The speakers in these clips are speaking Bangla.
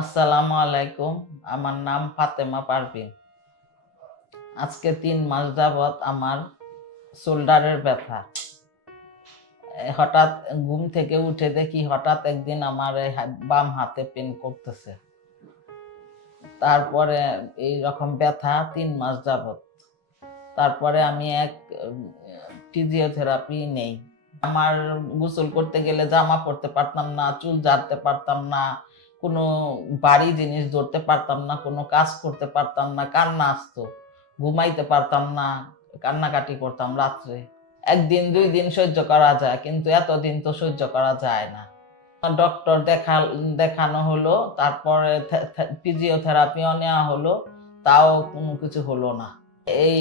আসসালামু আলাইকুম। আমার নাম ফাতেমা পারভিন। আজকে তিন মাস যাবৎ আমার শোল্ডারের ব্যথা। হঠাৎ ঘুম থেকে উঠে দেখি হঠাৎ একদিন আমার বাম হাতে পেন করতেছে। তারপরে এই রকম ব্যথা তিন মাস যাবৎ। তারপরে আমি এক ফিজিওথেরাপি নেই। আমার গোসল করতে গেলে জামা পরতে পারতাম না, চুল ঝাড়তে পারতাম না। কোনো বাড়ি জিনিস ধরতে পারতাম না, কোনো কাজ করতে পারতাম না, কান্না আসতো, ঘুমাইতে পারতাম না, কান্নাকাটি করতাম রাত্রে। একদিন, দুই দিন সহ্য করা যায়, কিন্তু এতদিন তো সহ্য করা যায় না। ডক্টর দেখা, দেখানো হলো, তারপরে ফিজিওথেরাপিও নেওয়া হলো, তাও কোনো কিছু হলো না। এই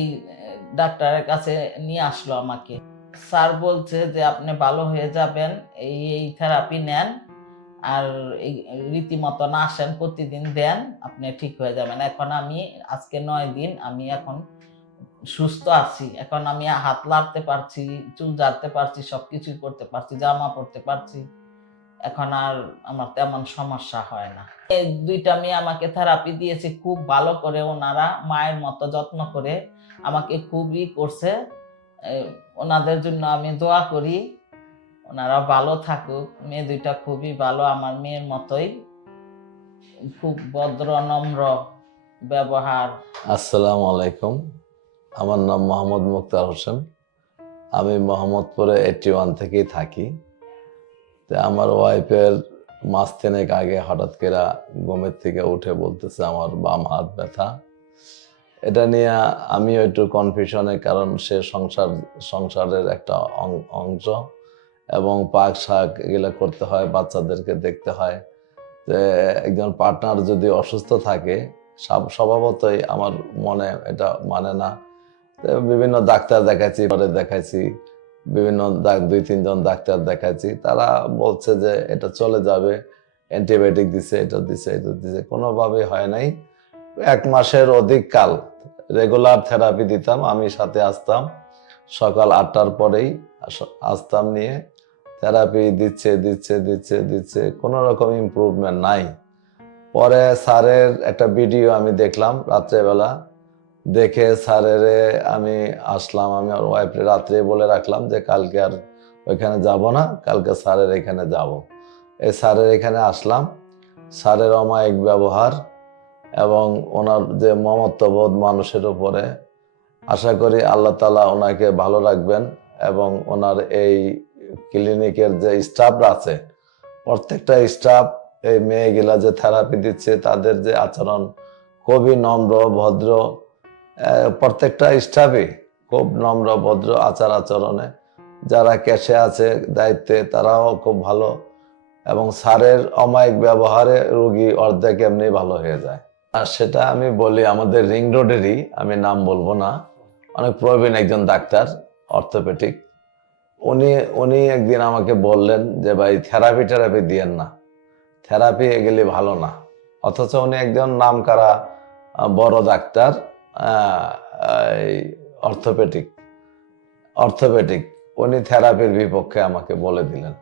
ডাক্তারের কাছে নিয়ে আসলো আমাকে। স্যার বলছে যে, আপনি ভালো হয়ে যাবেন, এই এই থেরাপি নেন। আর রীতিমতো না আসেন, প্রতিদিন দেন, আপনি ঠিক হয়ে যাবেন। এখন আমি, আজকে নয় দিন, আমি এখন সুস্থ আছি। এখন আমি হাত লাড়তে পারছি, চুল ঝাড়তে পারছি সব কিছুই করতে পারছি, জামা পরতে পারছি। এখন আর আমার তেমন সমস্যা হয় না। এই দুইটা মেয়ে আমাকে থেরাপি দিয়েছে, খুব ভালো করে ওনারা মায়ের মতো যত্ন করে আমাকে খুবই করছে। ওনাদের জন্য আমি দোয়া করি। ওনারা ভালো থাকুক, মেয়ে দুইটা খুবই ভালো, আমার মেয়ের মতোই। খুব ভদ্র, নম্র ব্যবহার। আসসালামু আলাইকুম। আমার নাম মোহাম্মদ মুক্তার হোসেন। আমি মোহাম্মদপুরে এইটি ওয়ান থেকেই থাকি। তো আমার ওয়াইফের মাস তিনেক আগে হঠাৎ করে ঘুমের থেকে উঠে বলতেছে আমার বাম হাত ব্যথা। এটা নিয়ে আমিও একটু কনফিউশনে কারণ সে সংসার, সংসারের একটা অংশ। এবং পাক শাক এগুলো করতে হয়, বাচ্চাদেরকে দেখতে হয়। যে একজন পার্টনার যদি অসুস্থ থাকে, সব- স্বভাবতই আমার মনে এটা মানে না। বিভিন্ন ডাক্তার দেখাইছি, পরে দেখাইছি, বিভিন্ন দুই, তিনজন ডাক্তার দেখাইছি। তারা বলছে যে এটা চলে যাবে অ্যান্টিবায়োটিক দিছে, এটা দিছে এটা দিছে। কোনোভাবে হয় নাই। এক মাসের অধিক কাল রেগুলার থেরাপি দিতাম, আমি সাথে আসতাম। সকাল আটটার পরেই আসতাম নিয়ে থেরাপি দিচ্ছে দিচ্ছে দিচ্ছে দিচ্ছে, কোনো রকম ইমপ্রুভমেন্ট নাই। পরে স্যারের একটা ভিডিও আমি দেখলাম রাত্রেবেলা। দেখে স্যারের আমি আসলাম, আমি আর ওয়াইফে রাত্রে বলে রাখলাম যে, কালকে আর ওইখানে যাব না, কালকে স্যারের এখানে যাব। এই স্যারের এখানে আসলাম। স্যারের অমায়িক ব্যবহার এবং ওনার যে মমত্ববোধ মানুষের উপরে, আশা করি আল্লাহ তালা ওনাকে ভালো রাখবেন এবং ওনার এই ক্লিনিকের যে স্টাফরা আছে, প্রত্যেকটা স্টাফ এই মেয়েগুলা যে থেরাপি দিচ্ছে, তাদের যে আচরণ খুবই নম্র, ভদ্র প্রত্যেকটা স্টাফই খুব নম্র, ভদ্র আচার আচরণে। যারা ক্যাশে আছে দায়িত্বে, তারাও খুব ভালো এবং স্যারের অমায়িক ব্যবহারে রুগী অর্ধেক এমনি ভালো হয়ে যায়। আর সেটা আমি বলি, আমাদের রিং রোডেরই, আমি নাম বলব না, অনেক প্রবীণ একজন ডাক্তার অর্থোপেটিক উনি উনি একদিন আমাকে বললেন যে, ভাই থেরাপি টেরাপি দিয়েন না। থেরাপি এগুলি ভালো না। অথচ উনি একজন নামকারা বড় ডাক্তার অর্থোপেটিক অর্থোপেটিক উনি থেরাপির বিপক্ষে আমাকে বলে দিলেন।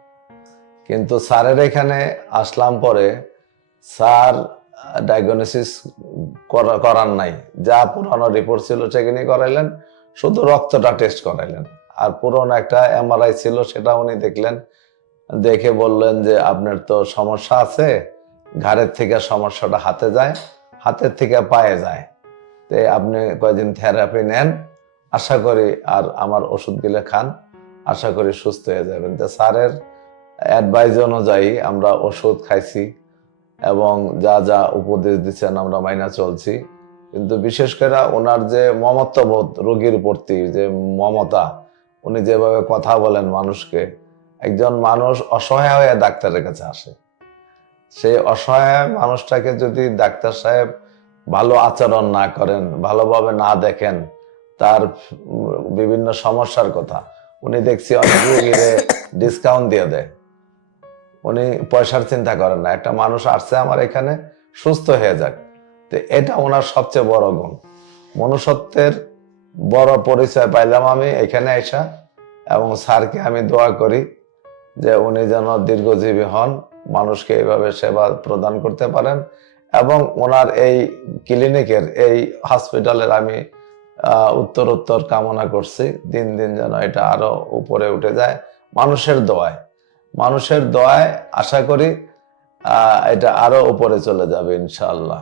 কিন্তু স্যারের এখানে আসলাম পরে স্যার ডায়াগনোসিস করার নাই। যা পুরানো রিপোর্ট ছিল সেখানে করাইলেন, শুধু রক্তটা টেস্ট করাইলেন। আর পুরনো একটা এমআরআই ছিল সেটা উনি দেখলেন। দেখে বললেন যে, আপনার তো সমস্যা আছে, ঘাড়ের থেকে সমস্যাটা হাতে যায়, হাতের থেকে পায়ে যায়। তো আপনি কয়েকদিন থেরাপি নেন, আশা করি আর আমার ওষুধগুলো খান, আশা করি সুস্থ হয়ে যাবেন। তো স্যারের অ্যাডভাইস অনুযায়ী আমরা ওষুধ খাইছি এবং যা যা উপদেশ দিচ্ছেন আমরা মাইনা চলছি। কিন্তু বিশেষ করে ওনার যে মমত্ববোধ, রোগীর প্রতি যে মমতা উনি যেভাবে কথা বলেন মানুষকে, একজন মানুষ অসহায় হয়ে ডাক্তারের কাছে আসে। সেই অসহায় মানুষটাকে যদি ডাক্তার সাহেব ভালো আচরণ না করেন, ভালোভাবে না দেখেন, তার বিভিন্ন সমস্যার কথা, উনি দেখছি অনেক রোগীরে ডিসকাউন্ট দিয়ে দেয়। উনি পয়সার চিন্তা করেন না, একটা মানুষ আসছে আমার এখানে, সুস্থ হয়ে যাক। তো এটা ওনার সবচেয়ে বড় গুণ। মনুষ্যত্বের বড় পরিচয় পাইলাম আমি এখানে এসা, এবং স্যারকে আমি দোয়া করি যে উনি যেন দীর্ঘজীবী হন, মানুষকে এইভাবে সেবা প্রদান করতে পারেন, এবং ওনার এই ক্লিনিকের, এই হসপিটালের আমি উত্তরোত্তর কামনা করছি। দিন দিন যেন এটা আরও উপরে উঠে যায়। মানুষের দোয়ায় মানুষের দোয়ায় আশা করি এটা আরও উপরে চলে যাবে ইনশাআল্লাহ।